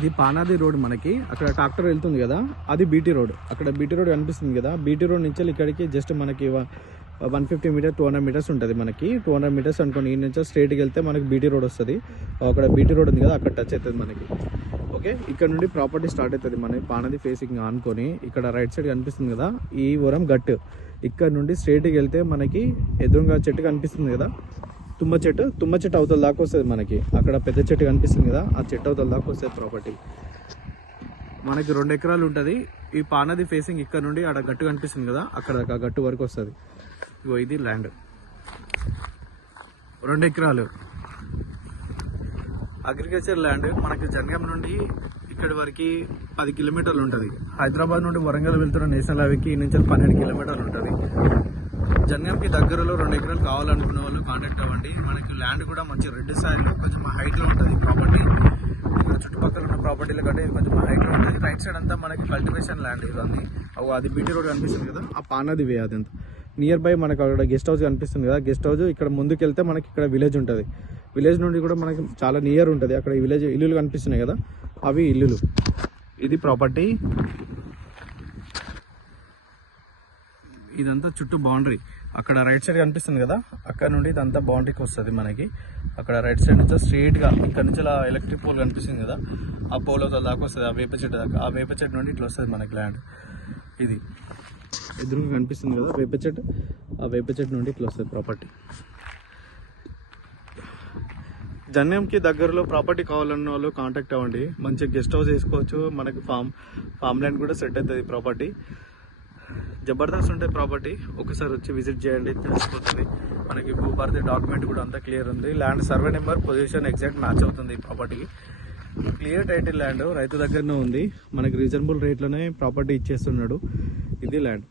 ఇది పానాది రోడ్ మనకి అక్కడ ట్రాక్టర్ వెళ్తుంది కదా, అది బీటీ రోడ్. అక్కడ బీటీ రోడ్ కనిపిస్తుంది కదా, బీటీ రోడ్ నుంచి ఇక్కడికి జస్ట్ మనకి 150 మీటర్ 200 మీటర్స్ ఉంటుంది. మనకి 200 మీటర్స్ అనుకోండి. ఈ నుంచి స్ట్రైట్కి వెళ్తే మనకి బీటీ రోడ్ వస్తుంది. అక్కడ బీటీ రోడ్ ఉంది కదా, అక్కడ టచ్ అవుతుంది మనకి. ఓకే, ఇక్కడ నుండి ప్రాపర్టీ స్టార్ట్ అవుతుంది మనకి పానది ఫేసింగ్ అనుకొని. ఇక్కడ రైట్ సైడ్ కనిపిస్తుంది కదా, ఈ వరం గట్టు. ఇక్కడ నుండి స్ట్రైట్కి వెళ్తే మనకి ఎదురుగా చెట్టు కనిపిస్తుంది కదా, తుమ్మ చెట్టు అవతల దాకా వస్తుంది మనకి. అక్కడ పెద్ద చెట్టు కనిపిస్తుంది కదా, ఆ చెట్టు అవతల దాకా వస్తుంది ప్రాపర్టీ. మనకి 2 ఎకరాలు ఉంటుంది. ఈ పానది ఫేసింగ్ ఇక్కడ నుండి ఆడ గట్టు కనిపిస్తుంది కదా, అక్కడ గట్టు వరకు వస్తుంది. ఇగో ఇది ల్యాండ్ 2 ఎకరాలు అగ్రికల్చర్ ల్యాండ్. మనకి జనగాం నుండి ఇక్కడి వరకు 10 కిలోమీటర్లు ఉంటుంది. హైదరాబాద్ నుండి వరంగల్ వెళ్తున్న నేషనల్ హైవేకి ఈ నుంచి 12 కిలోమీటర్లు ఉంటుంది. జనగాంకి దగ్గరలో 2 ఎకరాలు కావాలనుకున్న వాళ్ళు కాంటాక్ట్ అవ్వండి. మనకి ల్యాండ్ కూడా మంచి రెడ్ సాయిల్లో కొంచెం హైట్లో ఉంటుంది ప్రాపర్టీ. ఇక్కడ చుట్టుపక్కల ఉన్న ప్రాపర్టీల కంటే కొంచెం హైట్లో ఉంటుంది. రైట్ సైడ్ అంతా మనకి కల్టివేషన్ ల్యాండ్ ఇవన్నీ. అది బీటీ రోడ్ కనిపిస్తుంది కదా, ఆ పానది వే. అదంతా నియర్ బై మనకు అక్కడ గెస్ట్ హౌస్ కనిపిస్తుంది కదా, గెస్ట్ హౌస్ ఇక్కడ ముందుకు వెళ్తే మనకి ఇక్కడ విలేజ్ ఉంటుంది. విలేజ్ నుండి కూడా మనకి చాలా నియర్ ఉంటుంది. అక్కడ విలేజ్ ఇల్లులు కనిపిస్తున్నాయి కదా, అవి ఇల్లులు. ఇది ప్రాపర్టీ. ఇదంతా చుట్టూ బౌండరీ. అక్కడ రైట్ సైడ్ కనిపిస్తుంది కదా, అక్కడ నుండి ఇదంతా బౌండరీకి వస్తుంది మనకి. అక్కడ రైట్ సైడ్ నుంచి స్ట్రైట్గా ఇక్కడ నుంచి ఇలా ఎలక్ట్రిక్ పోల్ కనిపిస్తుంది కదా, ఆ పోల్ దాకా వస్తుంది. ఆ వేప చెట్టు దాకా, ఆ వేప చెట్టు నుండి ఇట్లా వస్తుంది మనకి ల్యాండ్. ఇది ఎదురుగా కనిపిస్తుంది కదా వేప చెట్టు, ఆ వేప చెట్టు నుండి ఇట్లా వస్తుంది ప్రాపర్టీ. జన్యంకి దగ్గరలో ప్రాపర్టీ కావాలన్న వాళ్ళు కాంటాక్ట్ అవ్వండి. మంచిగా గెస్ట్ హౌస్ వేసుకోవచ్చు. మనకి ఫామ్ ల్యాండ్ కూడా సెట్ అవుతుంది ప్రాపర్టీ. జబర్దస్త్ ఉంటుంది ప్రాపర్టీ. ఒకసారి వచ్చి విజిట్ చేయండి, తెలిసిపోతుంది. మనకి భూభారతి డాక్యుమెంట్ కూడా అంతా క్లియర్ ఉంది. Land survey number position exact match అవుతుంది ఈ ప్రాపర్టీకి. క్లియర్ టైటిల్ ల్యాండ్ రైతు దగ్గరనే ఉంది. మనకి రీజనబుల్ రేట్లోనే ప్రాపర్టీ ఇచ్చేస్తున్నాడు. ఇది ల్యాండ్.